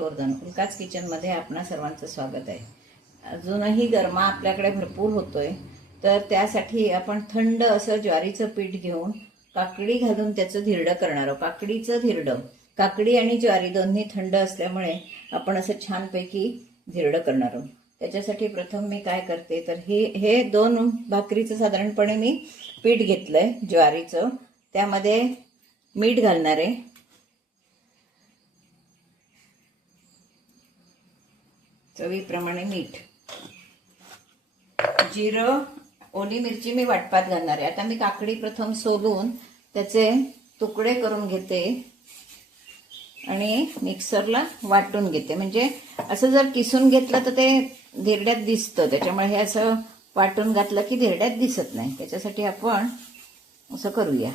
हर्षवर्धन उल्काच किचनमध्ये आपणा सर्वांचं स्वागत आहे. अजूनही गरमा आपल्याकडे भरपूर होतोय, तर त्यासाठी आपण थंड असं ज्वारीचं पीठ घेऊन काकडी घालून त्याचं धिरडं करणार आहोत. काकडीचं धिरडं, काकडी आणि ज्वारी दोन्ही थंड असल्यामुळे आपण असं छानपैकी धिरडं करणार आहोत. त्याच्यासाठी प्रथम मी काय करते तर हे 2 भाकरीचं साधारणपणे मी पीठ घेतलंय ज्वारीचं. त्यामध्ये मीठ घालणार आहे, चवीप्रमाणे मीठ, जिरं, ओली मिरची मी वाटपात घालणार आहे. आता मी काकडी प्रथम सोलून त्याचे तुकडे करून घेते आणि मिक्सरला वाटून घेते. म्हणजे असं जर किसून घेतलं तर ते धिरड्यात दिसतं, त्याच्यामुळे हे असं वाटून घातलं की धिरड्यात दिसत नाही. त्याच्यासाठी आपण असं करूया.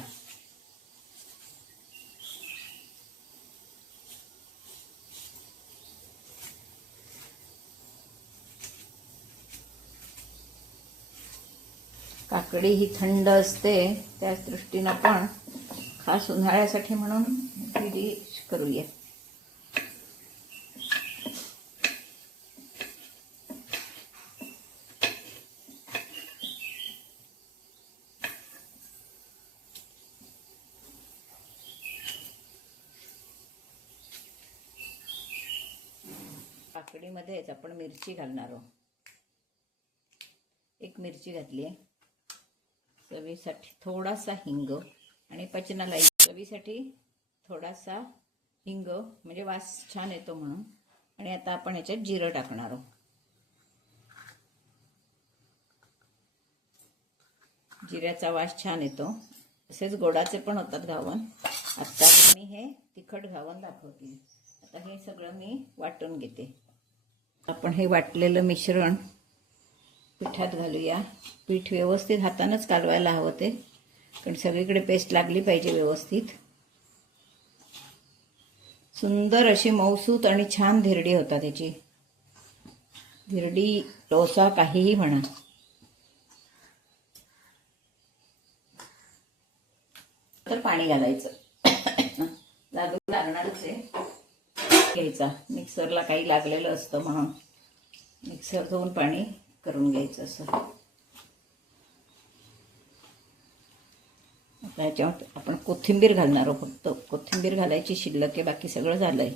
काकडी ही थंड असते, त्याच दृष्टीनं पण खास उन्हाळ्यासाठी म्हणून ही डिश करूया. काकडीमध्येच आपण मिरची घालणार आहोत. 1 मिरची घातली आहे. चवीसाठी थोडासा हिंग आणि पचनाला चवीसाठी थोडासा हिंग, म्हणजे वास छान येतो म्हणून. आणि आता आपण याच्यात जिरं टाकणार आहोत. जिऱ्याचा वास छान येतो. तसेच गोडाचे पण होतात घावन. आता मी हे तिखट घावन दाखवते. आता हे सगळं मी वाटून घेते. आपण हे वाटलेलं मिश्रण पिठात घालूया. पीठ व्यवस्थित हातानंच कालवायला हवं ते, कारण सगळीकडे पेस्ट लागली पाहिजे व्यवस्थित. सुंदर अशी मऊसूत आणि छान धिरडी होतात त्याची. धिरडी, डोसा, काहीही म्हणा. तर पाणी घालायचं. लागणारच आहे. घ्यायचा मिक्सरला, काही लागलेलं असतं म्हणून मिक्सर धुवून पाणी करून घ्यायचं असं. त्याच्यावर आपण कोथिंबीर घालणार आहोत. फक्त कोथिंबीर घालायची शिल्लक आहे, बाकी सगळं झालंय.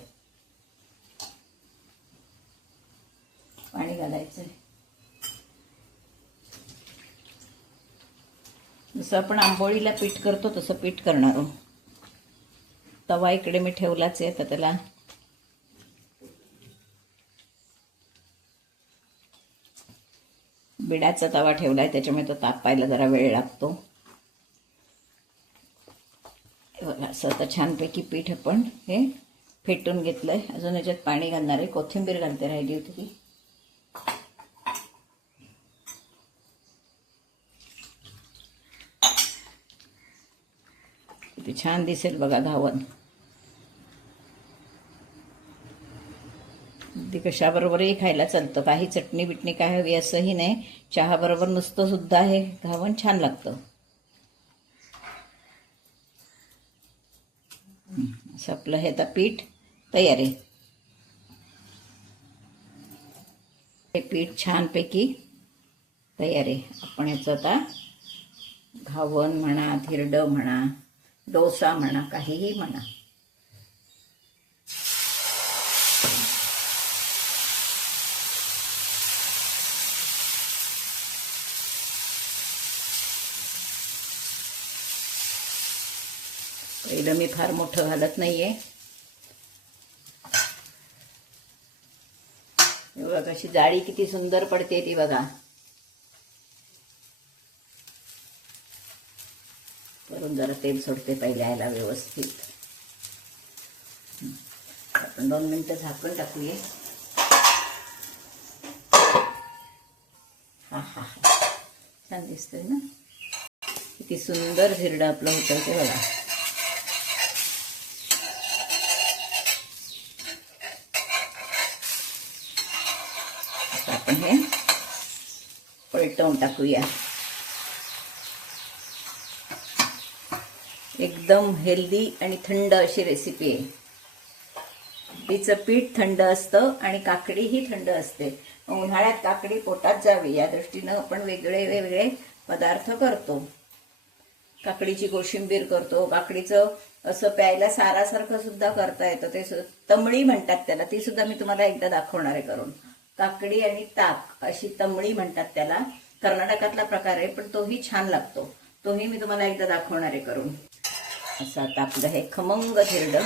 पाणी घालायचंय. जसं आपण आंबोळीला पीठ करतो तसं पीठ करणार आहोत. तवा इकडे मी ठेवलाच आहे. तर त्याला बिडाचा तवा ठेवलाय, त्याच्यामुळे तो तापायला जरा वेळ लागतो. असं आता छानपैकी पीठ आपण हे फेटून घेतलंय. अजून याच्यात पाणी घालणार आहे. कोथिंबीर घालते, राहिली होती ती. किती छान दिसेल बघा घावन. ती कशाबरोबरही खायला चालतं. काही चटणी बिटणी काय हवी असंही नाही. चहा बरोबर नुसतं सुद्धा हे घावन छान लागतं. असं आपलं हे आता पीठ तयार आहे. हे पीठ छानपैकी तयार आहे. आपण याचं आता घावन म्हणा, धिरडं म्हणा, डोसा म्हणा, काहीही म्हणा. पहिलं मी फार मोठं घालत नाहीये. बघा कशी जाळी किती सुंदर पडते ती बघा. वरून जरा तेल सोडते पहिले यायला व्यवस्थित. आपण 2 मिनिटं झाकून टाकूया. हा हा, छान दिसतंय ना. किती सुंदर धिरडं आपलं होतं ते बघा. आपण हे पलटवून टाकूया. एकदम हेल्दी आणि थंड अशी रेसिपी आहे. तिचं पीठ थंड असतं आणि काकडीही थंड असते. उन्हाळ्यात काकडी पोटात जावी या दृष्टीनं आपण वेगळे पदार्थ करतो. काकडीची कोशिंबीर करतो, काकडीचं असं प्यायला सारासारखं सुद्धा करता येतं, ते तमळी म्हणतात त्याला, ती सुद्धा मी तुम्हाला एकदा दाखवणार आहे करून. काकडी आणि ताक अशी तमळी म्हणतात त्याला, कर्नाटकातला प्रकार आहे, पण तोही छान लागतो. तोही मी तुम्हाला एकदा दाखवणार आहे करून. असं आता आपलं हे खमंग धिरडं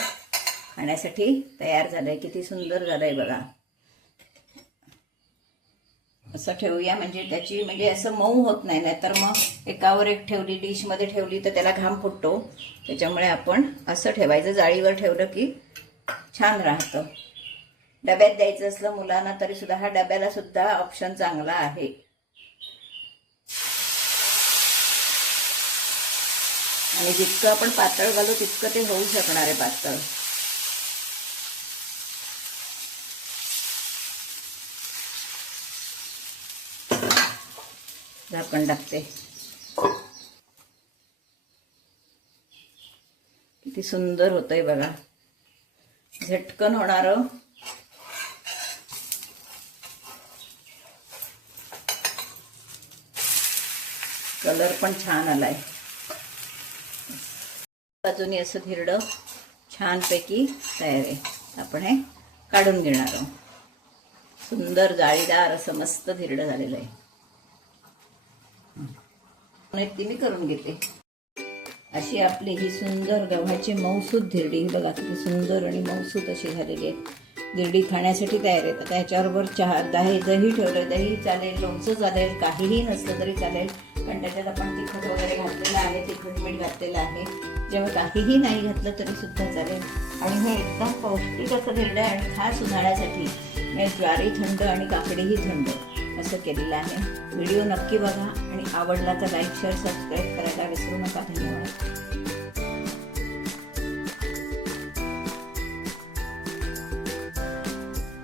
खाण्यासाठी तयार झालंय. किती सुंदर झालंय बघा. असं ठेवूया म्हणजे त्याची म्हणजे असं मऊ होत नाही, नाहीतर मग एकावर एक ठेवली डिशमध्ये ठेवली तर त्याला घाम फुटतो. त्याच्यामुळे आपण असं ठेवायचं, जाळीवर ठेवलं की छान राहतं. डब्यात द्यायचं असलं मुलांना तरी सुद्धा हा डब्याला सुद्धा ऑप्शन चांगला आहे. आणि जितकं आपण पातळ घालू तितकं ते होऊ शकणार आहे पातळ. झाकण टाकते. किती सुंदर होतंय बघा, झटकन होणारं. कलर पण छान आलाय. बाजूनी असं धिरडं छानपैकी तयार आहे. आपण हे काढून घेणार आहोत. सुंदर जाळीदार असं मस्त धिरडं झालेलं आहे. ती मी करून घेते. अशी आपली ही सुंदर गव्हाची मऊसूद धिरडी बघा, किती सुंदर आणि मऊसूद अशी झालेली आहे. धिरडी खाण्यासाठी तयार आहे. आता ह्याच्याबरोबर चहा दही ठेवलं, दही चालेल, लोणचं चालेल, काहीही नसलं तरी चालेल, कारण त्याच्यात आपण तिखट वगैरे घातलेलं आहे, तिखट मीठ घातलेलं आहे. जेव्हा काहीही नाही घातलं तरी सुद्धा चालेल. आणि हे एकदम पौष्टिक असं धिरडं आहे आणि खास उन्हाळ्यासाठी. मी ज्वारी थंड आणि काकडीही थंड असं केलेलं आहे. व्हिडिओ नक्की बघा आणि आवडला तर लाईक शेअर सबस्क्राईब करायला विसरू नका. धन्यवाद.